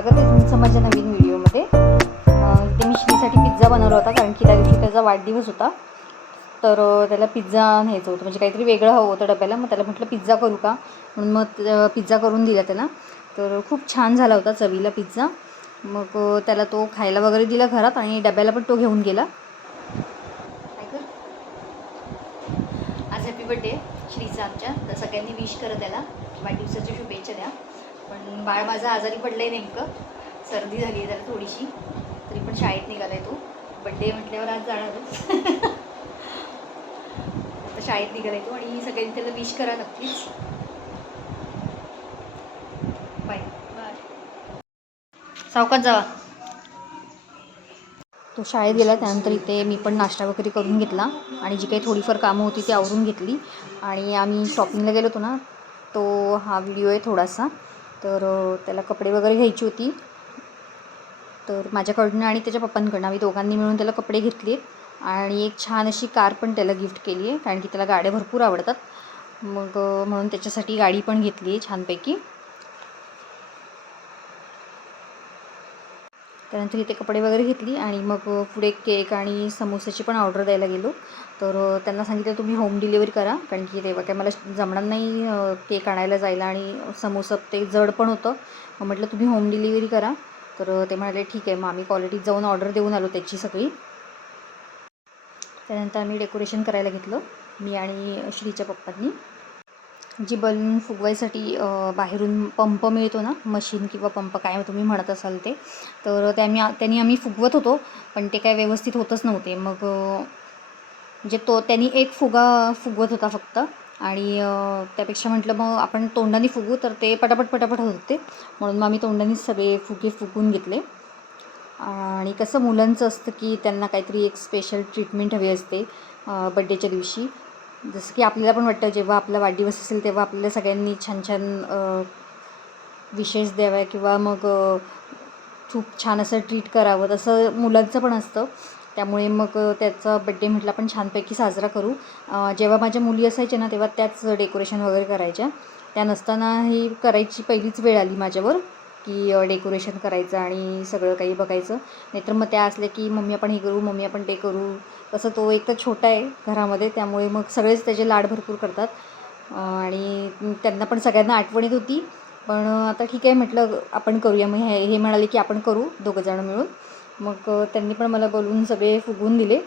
स्वागत आहे तुमचं माझ्या नवीन व्हिडिओमध्ये। इथे मी श्रीसाठी पिझ्झा बनवला होता, कारण की त्या दिवशी त्याचा वाढदिवस होता। तर त्याला पिझ्झा न्यायचं होतं, म्हणजे काहीतरी वेगळं हवं होतं डब्याला। मग त्याला म्हटलं पिझ्झा करू का, म्हणून मग पिझ्झा करून दिला त्याला। तर खूप छान झाला होता चवीला पिझ्झा। मग त्याला तो खायला वगैरे दिला घरात, आणि डब्याला पण तो घेऊन गेला। आज हॅपी बर्थडे श्रीचा आमच्या, तर सगळ्यांनी विश करा त्याला, वाढदिवसाच्या शुभेच्छा द्या। पण बाळ माझं आजारी पडलं आहे, नेमकं सर्दी झाली आहे त्याला थोडीशी, तरी पण शाळेत निघाला आहे तो। बड्डे म्हटल्यावर आज जाणारच आता शाळेत निघाला आहे तो, आणि सगळ्यांनी त्याला विश करा नक्कीच। बाय बाय, सावकाश जावा। तो शाळेत गेला, त्यानंतर इथे मी पण नाश्ता वगैरे करून घेतला, आणि जी काही थोडीफार कामं होती ती आवरून घेतली, आणि आम्ही शॉपिंगला गेलो होतो ना, तो हा व्हिडिओ आहे थोडासा। तर त्याला कपडे वगैरे घ्यायची होती, तर माझ्याकडनं आणि त्याच्या पप्पांकडनं आम्ही दोघांनी मिळून त्याला कपडे घेतले, आणि एक छान अशी कार पण त्याला गिफ्ट केली आहे, कारण की त्याला गाड्या भरपूर आवडतात। मग म्हणून त्याच्यासाठी गाडी पण घेतली आहे छानपैकी। त्यानंतर इथे कपडे वगैरे घेतली, आणि मग पुढे केक आणि समोसाची पण ऑर्डर द्यायला गेलो। तर त्यांना सांगितलं तुम्ही होम डिलिव्हरी करा, कारण की तेव्हा काय मला जमणार नाही केक आणायला जायला, आणि समोसा ते जड पण होतं। मग म्हटलं तुम्ही होम डिलिव्हरी करा। तर ते म्हणाले ठीक आहे। मग आम्ही क्वालिटीत जाऊन ऑर्डर देऊन आलो त्याची सगळी। त्यानंतर आम्ही डेकोरेशन करायला घेतलं, मी आणि श्रीच्या पप्पांनी। जी बलून फुगवायसाठी बाहेरून पंप मिळतो ना, मशीन किंवा पंप काय तुम्ही म्हणत असाल ते, तर त्यांनी आम्ही फुगवत होतो, पण ते काय व्यवस्थित होतच नव्हते। मग म्हणजे त्यांनी एक फुगा फुगवत होता फक्त, आणि त्यापेक्षा म्हटलं मग आपण तोंडाने फुगू, तर ते पटापट पटापट होत होते, म्हणून मग आम्ही तोंडानेच सगळे फुगे फुगवून घेतले। आणि कसं मुलांचं असतं की त्यांना काहीतरी एक स्पेशल ट्रीटमेंट हवी असते बड्डेच्या दिवशी। जसं की आपल्याला पण वाटतं, जेव्हा आपला वाढदिवस असेल तेव्हा आपल्याला सगळ्यांनी छान छान विशेष द्याव्या, किंवा मग खूप छान असं ट्रीट करावं, तसं मुलांचं पण असतं। त्यामुळे मग त्याचा बड्डे म्हटलं आपण छानपैकी साजरा करू। जेव्हा माझ्या मुली असायच्या ना, तेव्हा त्याच डेकोरेशन वगैरे करायच्या। त्या नसताना ही करायची पहिलीच वेळ आली माझ्यावर, की डेकोरेशन करायचं आणि सगळं काही बघायचं। नाहीतर मग त्या असल्या की मम्मी आपण हे करू, मम्मी आपण ते करू। तसं तो एक तर छोटा आहे घरामध्ये, त्यामुळे मग सगळेच त्याचे लाड भरपूर करतात, आणि त्यांना पण सगळ्यांना आठवण येत होती। पण आता ठीक आहे म्हटलं आपण करूया। मग हे म्हणाले की आपण करू दोघंजणं मिळून। मग त्यांनी पण मला बोलवून सगळे फुगवून दिले।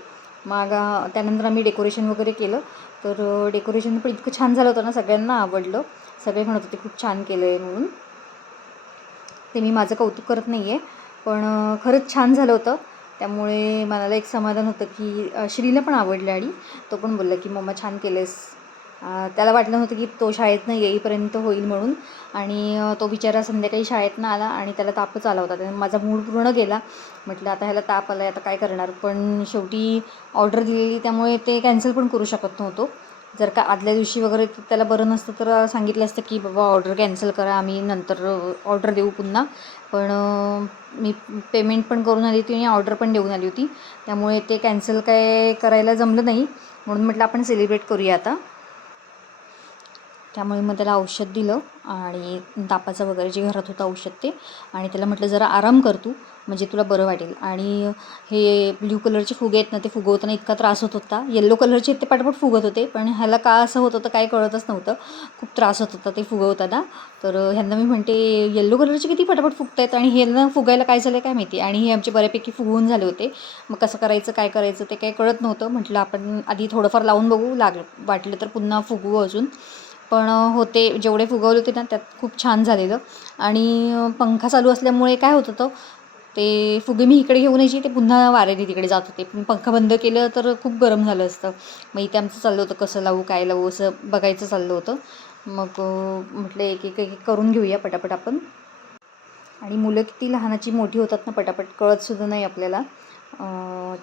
मग त्यानंतर आम्ही डेकोरेशन वगैरे केलं। तर डेकोरेशन पण इतकं छान झालं होतं ना, सगळ्यांना आवडलं। सगळे म्हणत होते खूप छान केलं आहे म्हणून। ते मी माझं कौतुक करत नाही आहे, पण खरंच छान झालं होतं। त्यामुळे मला एक समाधान होतं की श्रीला पण आवडलं, आणि तो पण बोलला की मम्मा छान केलेस। त्याला वाटलं नव्हतं की तो शाळेतनं येईपर्यंत होईल म्हणून, आणि तो बिचारा संध्याकाळी शाळेतनं आला आणि त्याला तापच आला होता। त्यामुळे माझा मूड पूर्ण गेला। म्हटलं आता ह्याला ताप आला आहे, आता काय करणार। पण शेवटी ऑर्डर दिलेली, त्यामुळे ते कॅन्सल पण करू शकत नव्हतो। जर का आदल्या दिवशी वगैरे त्याला बरं नसतं तर सांगितलं असतं की बाबा ऑर्डर कॅन्सल करा, आम्ही नंतर ऑर्डर देऊ पुन्हा। पण मी पेमेंट पण करून आली होती आणि ऑर्डर पण देऊन आली होती, त्यामुळे ते कॅन्सल काय करायला जमलं नाही। म्हणून म्हटलं आपण सेलिब्रेट करूया आता। त्यामुळे मग त्याला औषध दिलं, आणि तापाचं वगैरे जे घरात होतं औषध ते, आणि त्याला म्हटलं जरा आराम कर तू, म्हणजे तुला बरं वाटेल। आणि हे ब्ल्यू कलरचे फुगे आहेत ना, ते फुगवताना इतका त्रास होत होता। येल्लो कलरचे ते पटापट फुगत होते, पण ह्याला का असं होत होतं काय कळतच नव्हतं। खूप त्रास होत होता ते फुगवताना। तर ह्यांना मी म्हणते येल्लो कलरचे किती पटापट फुगत आहेत, आणि ह्यांना फुगायला काय झालं काय माहिती। आणि हे आमचे बऱ्यापैकी फुगवून झाले होते। मग कसं करायचं काय करायचं ते काही कळत नव्हतं। म्हटलं आपण आधी थोडंफार लावून बघू, वाटलं तर पुन्हा फुगवू अजून। पण होते जेवढे फुगवले होते ना, त्यात खूप छान झालेलं। आणि पंखा चालू असल्यामुळे काय होत होतं, ते फुगे मी इकडे घेऊन यायची, ते पुन्हा वाऱ्याने तिकडे जात होते। पण पंखा बंद केलं तर खूप गरम झालं असतं। मग इथे आमचं चाललं होतं कसं लावू काय लावू असं बघायचं चाललं होतं। मग म्हटलं एक एक एक करून घेऊया पटापट आपण। आणि मुलं किती लहानाची मोठी होतात ना, पटापट कळतसुद्धा नाही आपल्याला।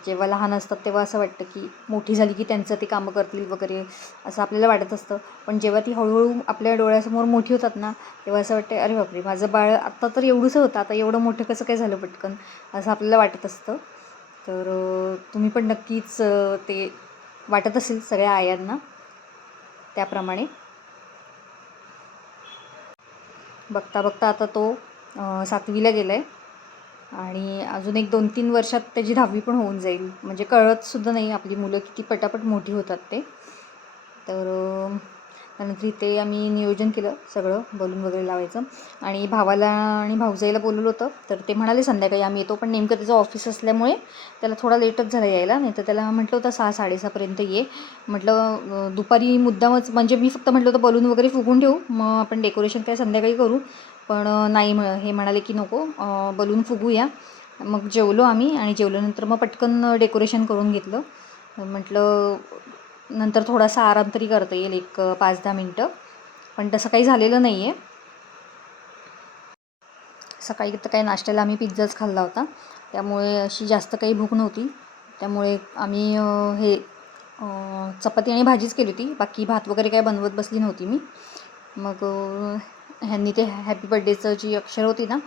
जेव्हा लहान असतात तेव्हा असं वाटतं की मोठी झाली की त्यांचं ते कामं करतील वगैरे, असं आपल्याला वाटत असतं। पण जेव्हा ती हळूहळू आपल्या डोळ्यासमोर मोठी होतात ना, तेव्हा असं वाटतं अरे बापरे, माझं बाळ आत्ता तर एवढंसं होतं, आता एवढं मोठं कसं काय झालं पटकन, असं आपल्याला वाटत असतं। तर तुम्ही पण नक्कीच ते वाटत असेल सगळ्या आयांना त्याप्रमाणे। बघता बघता आता तो 7वीला गेला आहे आणि अजून एक 2-3 वर्षात त्याची 10वी पण होऊन जाईल. म्हणजे कळतसुद्धा नाही आपली मुलं किती पटापट मोठी होतात ते. तर त्यानंतर इथे आम्ही नियोजन केलं सगळं बलून वगैरे लावायचं आणि भावाला आणि भाऊजाईला बोलवलं होतं. तर ते म्हणाले संध्याकाळी आम्ही येतो, पण नेमकं त्याचं ऑफिस असल्यामुळे त्याला थोडा लेटच झाला यायला. नाही तर त्याला म्हटलं होतं 6-6:30पर्यंत ये. म्हटलं दुपारी मुद्दामच, म्हणजे मी फक्त म्हटलं होतं बलून वगैरे फुगून ठेवू, मग आपण डेकोरेशन काय संध्याकाळी करू. पण नाही, हे म्हणाले की नको, बलून फुगूया. मग जेवलो आम्ही आणि जेवल्यानंतर मग पटकन डेकोरेशन करून घेतलं. म्हटलं नंतर थोडासा आराम तरी करता येईल, एक 5-10 मिनटं. पण तसं काही झालेलं नाही आहे. सकाळी तर काही नाश्त्याला आम्ही पिझ्झाच खाल्ला होता, त्यामुळे अशी जास्त काही भूक नव्हती. त्यामुळे आम्ही हे चपाती आणि भाजीच केली होती. बाकी भात वगैरे काही बनवत बसली नव्हती मी. मग ह्यांनी ते हॅपी बड्डेचं जी अक्षर होती ना,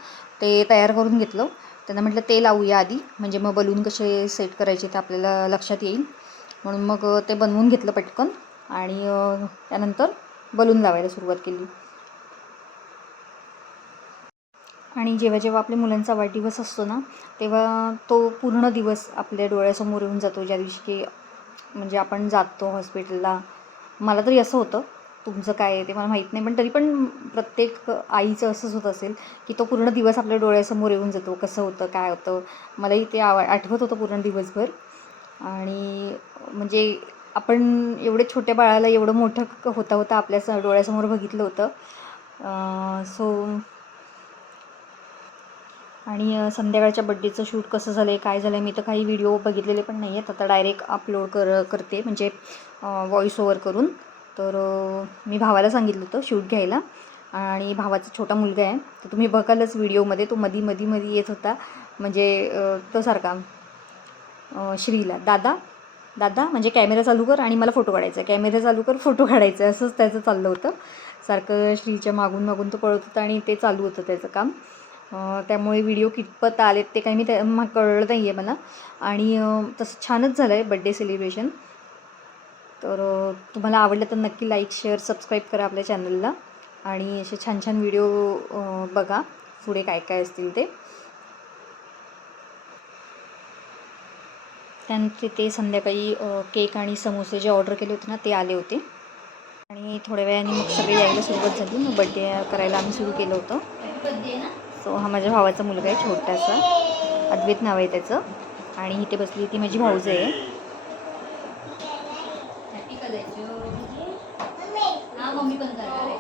ते तयार करून घेतलं. त्यांना म्हटलं ते लावूया आधी, म्हणजे मग बलून कसे सेट करायचे ते आपल्याला लक्षात येईल. म्हणून मग ते बनवून घेतलं पटकन आणि त्यानंतर बलून लावायला सुरुवात केली. आणि जेव्हा जेव्हा आपल्या मुलांचा वाढदिवस असतो ना, तेव्हा तो पूर्ण दिवस आपल्या डोळ्यासमोर येऊन जातो. ज्या दिवशी की म्हणजे आपण जातो हॉस्पिटलला. मला तरी असं होतं, तुमचं काय आहे ते मला माहीत नाही, पण तरी पण प्रत्येक आईचं असंच होत असेल की तो पूर्ण दिवस आपल्या डोळ्यासमोर येऊन जातो. कसं होतं, काय होतं. मलाही ते आठवत होतं पूर्ण दिवसभर. आणि म्हणजे आपण एवढे छोट्या बाळाला एवढं मोठं होता होता आपल्या डोळ्यासमोर बघितलं होतं. सो आणि संध्याकाळच्या बड्डेचं शूट कसं झालं आहे, काय झालं आहे, मी तर काही व्हिडिओ बघितलेले पण नाही आहेत. आता डायरेक्ट अपलोड करते, म्हणजे व्हॉईस ओव्हर करून. तर मी भावाला सांगितलं होतं शूट घ्यायला आणि भावाचा छोटा मुलगा आहे, तर तुम्ही बघालच व्हिडिओमध्ये तो मधी येत होता. म्हणजे तो सारखा श्रीला दादा दादा म्हणजे कॅमेरा चालू कर आणि मला फोटो काढायचा आहे, कॅमेरा चालू कर फोटो काढायचा आहे, असंच त्याचं चाललं होतं. सारखं श्रीच्या मागून मागून तो पळत होता आणि ते चालू होतं त्याचं काम. त्यामुळे व्हिडिओ कितपत आलेत ते काही कळलं नाही आहे मला. आणि तसं छानच झालं आहे बड्डे सेलिब्रेशन. तर तुम्हाला आवडलं तर नक्की लाईक, शेअर, सबस्क्राईब करा आपल्या चॅनलला आणि असे छान छान व्हिडिओ बघा पुढे काय काय असतील ते. त्यानंतर ते संध्याकाळी केक आणि समोसे जे ऑर्डर केले होते ना, ते आले होते आणि थोड्या वेळाने मग सगळे यायला सुरुवात झाली. मग बड्डे करायला आम्ही सुरू केलं होतं. सो हा माझ्या भावाचा मुलगा आहे छोटासा, अद्वैत नाव आहे त्याचं. आणि इथे बसली ती माझी भाऊज आहे. मम्मी पण करणार आहे.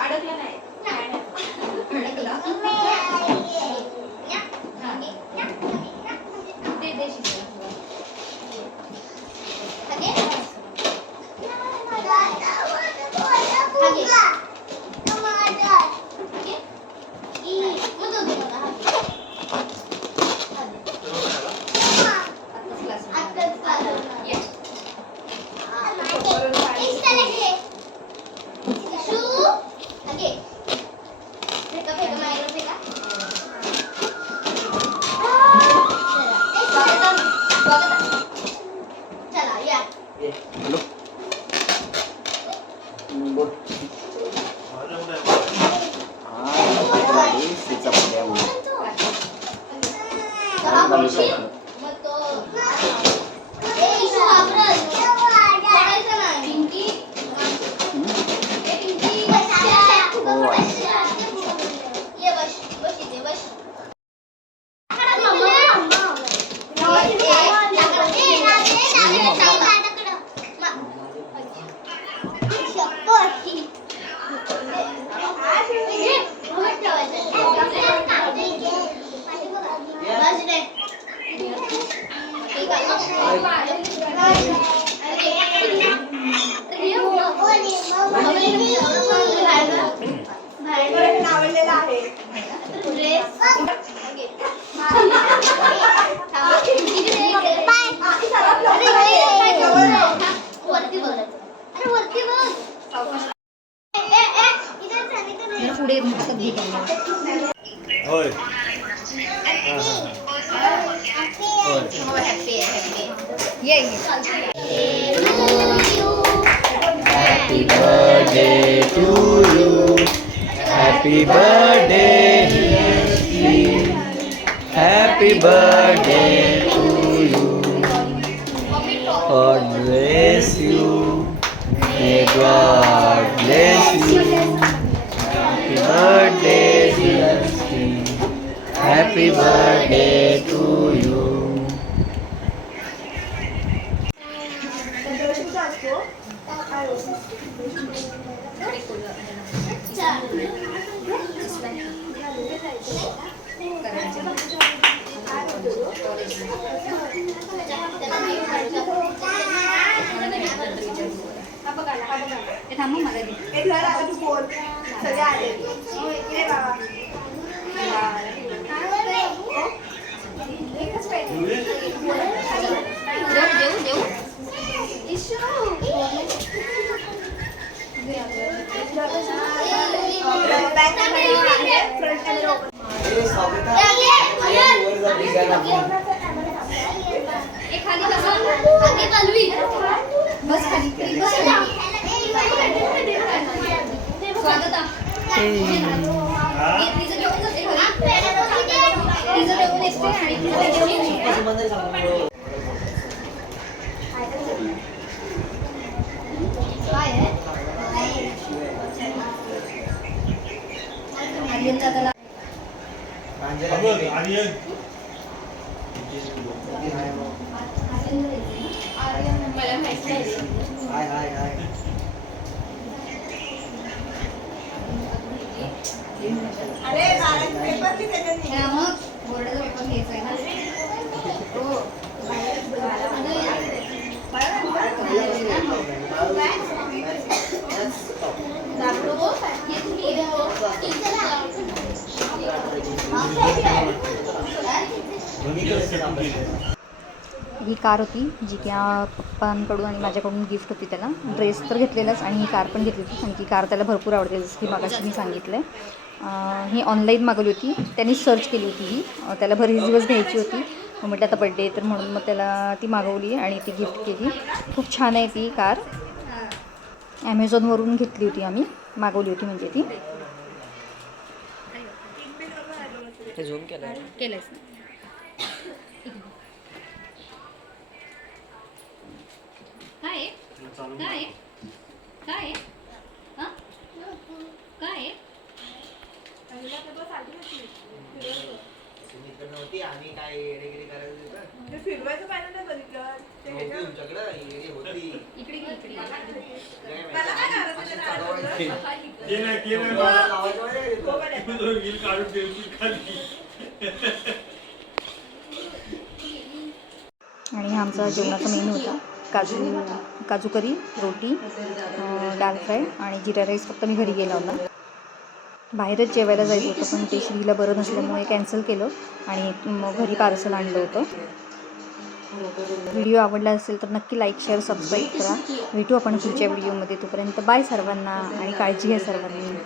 अडकला नाही. आवडलेला आहे. वरती होय. Happy birthday to you. Happy birthday. Happy birthday to you. God bless you. May God bless you. Happy birthday, dear Steve. Happy birthday to you. He car होती जी की पप्पांकडून आणि माझ्याकडून गिफ्ट होती त्याला. ड्रेस तर घेतलेलाच आणि ही कार पण घेतली होती आणि ती कार त्याला भरपूर आवडते, जसं की मगाशी मी सांगितलं आहे. ही ऑनलाईन मागवली होती, त्यांनी सर्च केली होती. ही त्याला बरेच दिवस घ्यायची होती. मग म्हटलं आता बड्डे तर म्हणून मग त्याला ती मागवली आणि ती गिफ्ट केली. खूप छान आहे ती कार. ॲमेझॉनवरून घेतली होती, आम्ही मागवली होती म्हणजे ती. झूम केलंय. आम्ही काय येडेगिरी करायचं फिरवायचं पाहिजे ना बघितलं होती. आणि हा आमचा जेवणाचा मेनू होता. काजू करी, रोटी, दाल फ्राय आणि जिरा राईस. फक्त मी घरी गेला होता. बाहेरच जेवायला जायचं होतं, पण ते श्रीला बरं नसल्यामुळे कॅन्सल केलं आणि मग घरी पार्सल आणलं होतं. व्हिडिओ आवडला असेल तर नक्की लाईक, शेअर, सबस्क्राईब करा. भेटू आपण पुढच्या व्हिडिओमध्ये. तोपर्यंत बाय सर्वांना आणि काळजी घ्या सर्वांनी.